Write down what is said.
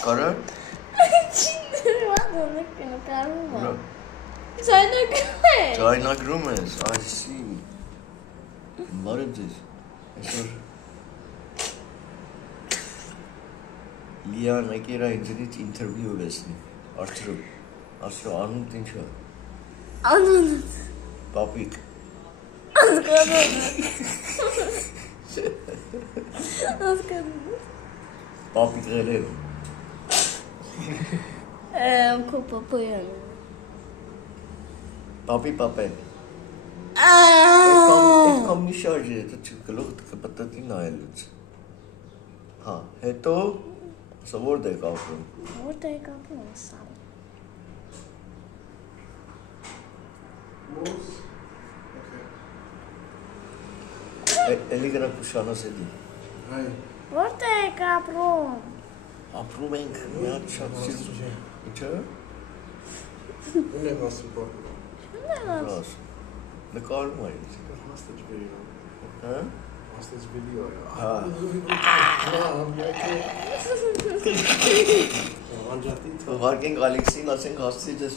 Կարա։ Ճայնագրում ես, այսի։ Բարև ձեզ։ Այսօր Լիան եկերա ինձնից ինտերվյու վեսնի, Արցրու, անունդ ինչ է։ Անունդ։ Պապիկ։ Ասկանում։ Պապիկ ղերև։ Քո պապոյան։ Պապի պապեն։ Այդքան մի շարժ է, գլուխ կպտտի նայելուց։ Հա, հետո, ասա որդ եք ապրում։ Որդ եք ապրում, ասա։ Էլի գնա կուշանաս էլի։ Որդ եք ապրում։ Ապրում ենք մի հատ շատ սիրում։ Ինչը։ Ուն եք ասում պապի։ Նկարում այլ։ Հաստեջ վիդեո։ Հա։ Հաստեջ վիդեո։ Հա։ Անջատի Ուղարկենք Ալեքսին, ասենք հասցի ձեզ